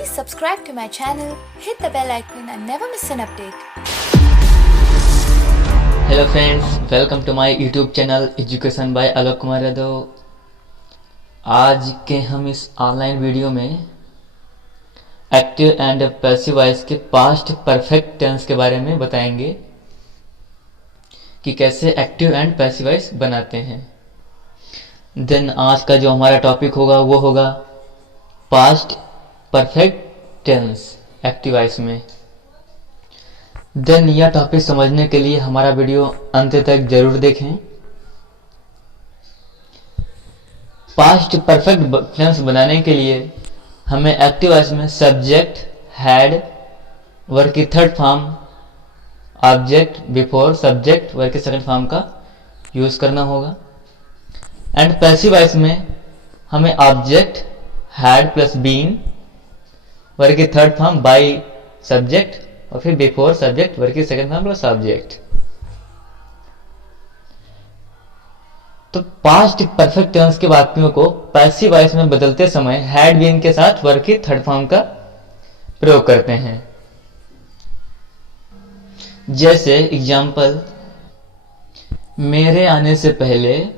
Please subscribe to my channel, hit the bell icon and never miss an update. Hello friends, welcome to my YouTube channel education by Alok Kumar Yadav. आज के हम इस online video में active and passive voice के past perfect tense के बारे में बताएंगे कि कैसे एक्टिव एंड पैसिव वॉइस बनाते हैं। देन आज का जो हमारा टॉपिक होगा वो होगा past perfect tense active voice में। देन यह टॉपिक समझने के लिए हमारा वीडियो अंत तक जरूर देखें। पास्ट परफेक्ट टेंस बनाने के लिए हमें एक्टिव वॉइस में सब्जेक्ट, हैड, वर्ब की third form, object before subject, verb की सेकंड फॉर्म का यूज करना होगा। एंड पैसिव वॉइस में हमें object, had plus been, verb की थर्ड फॉर्म बाय सब्जेक्ट और फिर बिफोर सब्जेक्ट, वर्ब की सेकंड फॉर्म प्लस ऑब्जेक्ट। तो पास्ट परफेक्ट टेंस के वाक्यों को पैसिव वॉइस में बदलते समय हैड बीन के साथ वर्ब की थर्ड फॉर्म का प्रयोग करते हैं। जैसे एग्जाम्पल, मेरे आने से पहले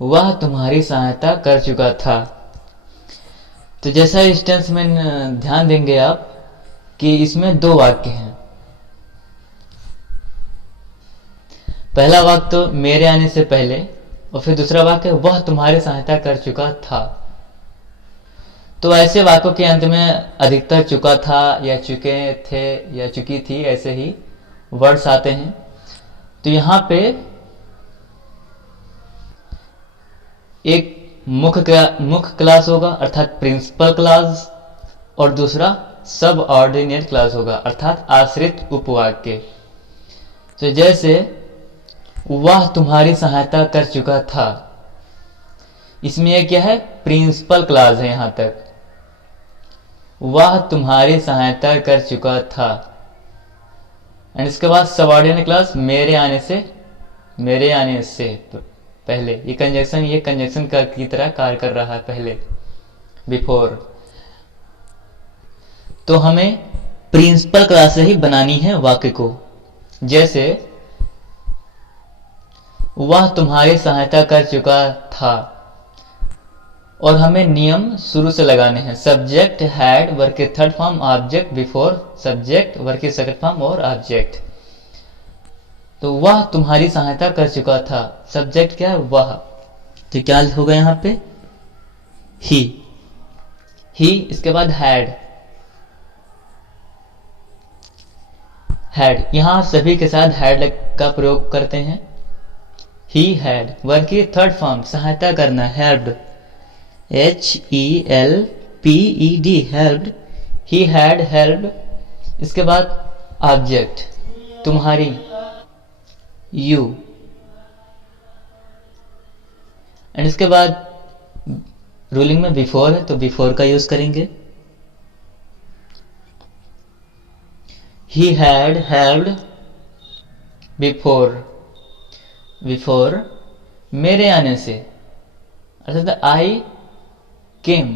वह तुम्हारी सहायता कर चुका था। तो जैसा इस टेंस में ध्यान देंगे आप कि इसमें दो वाक्य हैं। पहला वाक्य तो मेरे आने से पहले और फिर दूसरा वाक्य वह तुम्हारी सहायता कर चुका था। तो ऐसे वाक्यों के अंत में अधिकतर चुका था या चुके थे या चुकी थी ऐसे ही वर्ड्स आते हैं। तो यहाँ पे एक मुख्य क्लास होगा अर्थात प्रिंसिपल क्लास और दूसरा सब ऑर्डिनेट क्लास होगा अर्थात आश्रित उपवाक्य। तो जैसे वह तुम्हारी सहायता कर चुका था, इसमें यह क्या है, प्रिंसिपल क्लास है। यहां तक वह तुम्हारी सहायता कर चुका था एंड इसके बाद सबऑर्डिनेट क्लास मेरे आने से पहले ये कंजक्शन की तरह कार्य कर रहा है पहले, बिफोर। तो हमें प्रिंसिपल क्लास से ही बनानी है वाक्य को। जैसे वह तुम्हारी सहायता कर चुका था और हमें नियम शुरू से लगाने हैं। सब्जेक्ट, हैड, वर्ब के third form, object before subject, verb के सेकंड फॉर्म और ऑब्जेक्ट। तो वह तुम्हारी सहायता कर चुका था, सब्जेक्ट क्या है, वह। तो क्या होगा यहां पे, ही। इसके बाद हैड यहां सभी के साथ हैड का प्रयोग करते हैं। ही हैड, वर्ब की थर्ड फॉर्म, सहायता करना, helped, HELPED, helped. He had helped. इसके बाद ऑब्जेक्ट तुम्हारी, यू। एंड इसके बाद रूलिंग में बिफोर है तो बिफोर का यूज करेंगे। He had helped before मेरे आने से अर्थात I came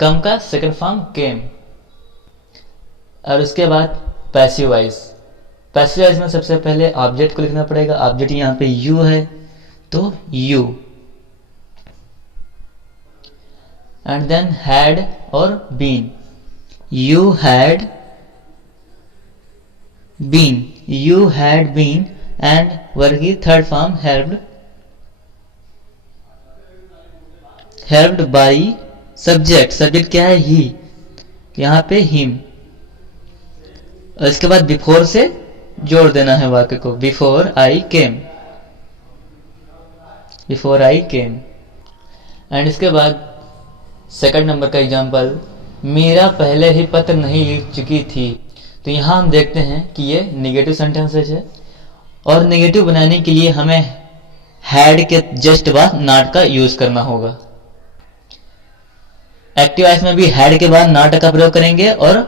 कम का सेकंड फॉर्म came। और उसके बाद पैसिव वॉइस में सबसे पहले ऑब्जेक्ट को लिखना पड़ेगा। ऑब्जेक्ट यहाँ पे यू है तो यू, एंड देन हैड और been. You had been and verb की third form helped by subject क्या है, ही, यहाँ पे हिम। और इसके बाद बिफोर से जोड़ देना है वाक्य को, बिफोर आई केम। एंड इसके बाद सेकंड नंबर का एग्जांपल, मेरा पहले ही पत्र नहीं लिख चुकी थी। तो यहां हम देखते हैं कि ये नेगेटिव सेंटेंसेस है और नेगेटिव बनाने के लिए हमें हैड के जस्ट बाद नॉट का यूज करना होगा। एक्टिव वॉइस में भी हैड के बाद नॉट का प्रयोग करेंगे और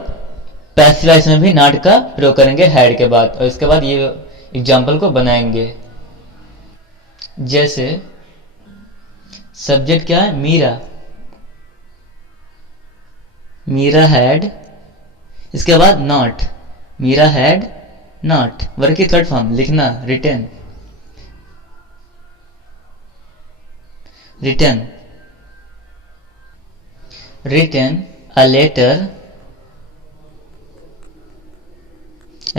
पैसिव वॉइस में भी नॉट का प्रयोग करेंगे हैड के बाद। और इसके बाद ये एग्जांपल को बनाएंगे। जैसे सब्जेक्ट क्या है? मीरा। मीरा हैड, इसके बाद not, Meera had not, verb की थर्ड फॉर्म लिखना, written, written, written a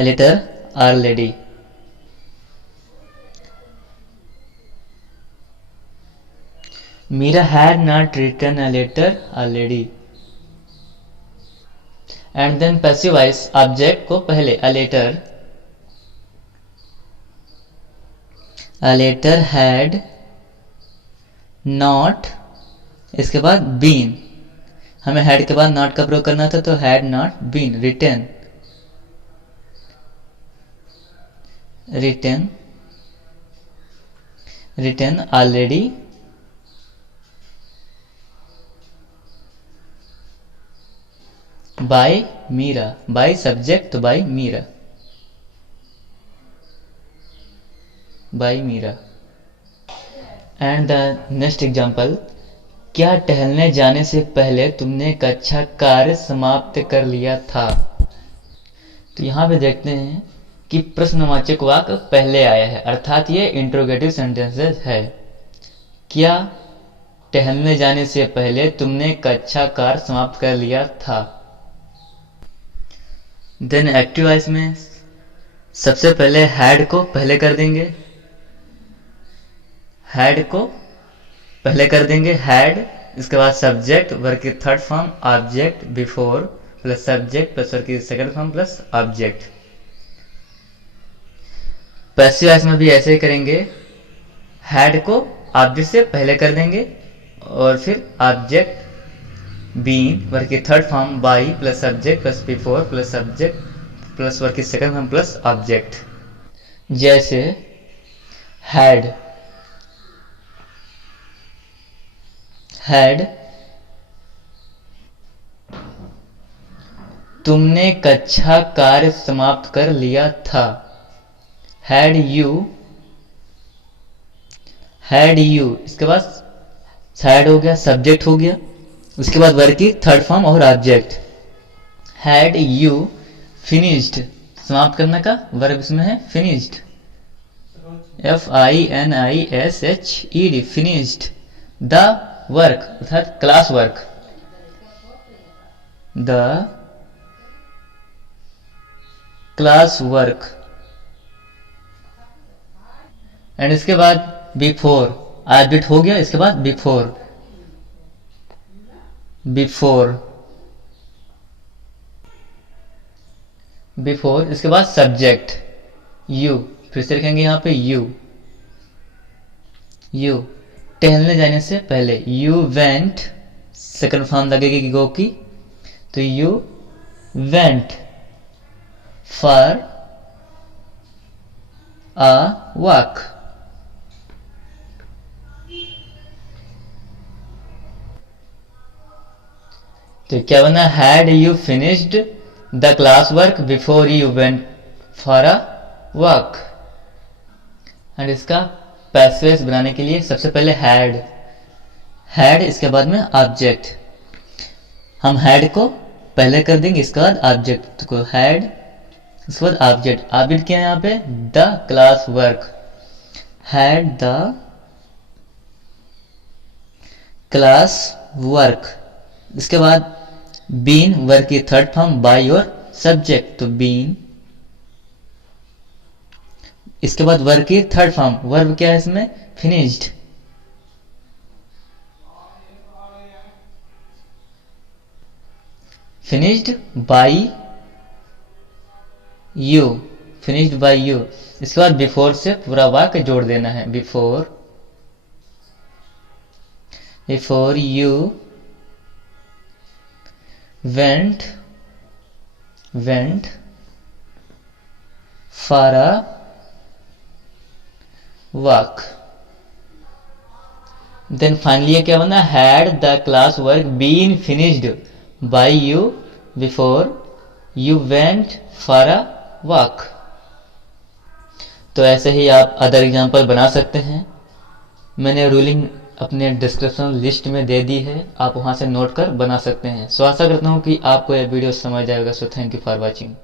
letter already. Mira had not written a letter already. And then passive voice object को पहले a letter had not, इसके बाद been, हमें had के बाद not का प्रयोग करना था तो had not been written, written already by Meera, by subject तो by Meera, by Meera. And the next example, क्या टहलने जाने से पहले तुमने कक्षा कार्य समाप्त कर लिया था? तो यहाँ पे देखते हैं कि प्रश्नवाचक वाक्य पहले आया है, अर्थात ये इंट्रोगेटिव सेंटेंसेस है। क्या टहलने जाने से पहले तुमने कक्षा कार्य समाप्त कर लिया था? देन एक्टिव वॉइस में सबसे पहले हैड को पहले कर देंगे, हैड को पहले कर देंगे हैड, इसके बाद सब्जेक्ट वर्ब की third form object before plus subject plus verb की second form plus object. Passive voice में भी ऐसे ही करेंगे, हैड को ऑब्जेक्ट से पहले कर देंगे और फिर ऑब्जेक्ट बीन वर्ब की third form by plus subject plus before plus subject plus verb की सेकंड फॉर्म प्लस ऑब्जेक्ट। जैसे हैड, तुमने कक्षा कार्य समाप्त कर लिया था। हैड यू, इसके बाद हैड हो गया, सब्जेक्ट हो गया, उसके बाद वर्ब की थर्ड फॉर्म और ऑब्जेक्ट। हैड यू फिनिश्ड, समाप्त करने का वर्ब इसमें है finished, FINISHED, finished the work अर्थात class work, the class work. And इसके बाद बिफोर, ऑब्जेक्ट हो गया, इसके बाद बिफोर, इसके बाद सब्जेक्ट यू, फिर से लिखेंगे यहाँ पे यू, टहलने जाने से पहले यू वेंट, सेकंड फॉर्म लगेगी गो की, तो you went for a walk. तो क्या बना? Had you finished the class work before you went for a walk. And इसका पैसेज बनाने के लिए सबसे पहले हैड, इसके बाद में ऑब्जेक्ट, हम हैड को पहले कर देंगे, इसके बाद ऑब्जेक्ट को हैड, इसके बाद ऑब्जेक्ट क्या है यहाँ पे? The class work, had the class work, इसके बाद बीन वर्क की थर्ड फॉर्म बाय और सब्जेक्ट, तो बीन, इसके बाद वर्ब की थर्ड फॉर्म, वर्ब क्या है इसमें? फिनिश्ड, बाय यू, इसके बाद बिफोर से पूरा वाक्य जोड़ देना है, before you went for a walk. Then finally क्या बना? Had the class work been finished by you before you went for a walk. तो ऐसे ही आप अदर एग्जाम्पल बना सकते हैं। मैंने रूलिंग अपने डिस्क्रिप्शन लिस्ट में दे दी है, आप वहां से नोट कर बना सकते हैं। सो आशा करता हूँ कि आपको यह वीडियो समझ आएगा। So thank you for watching.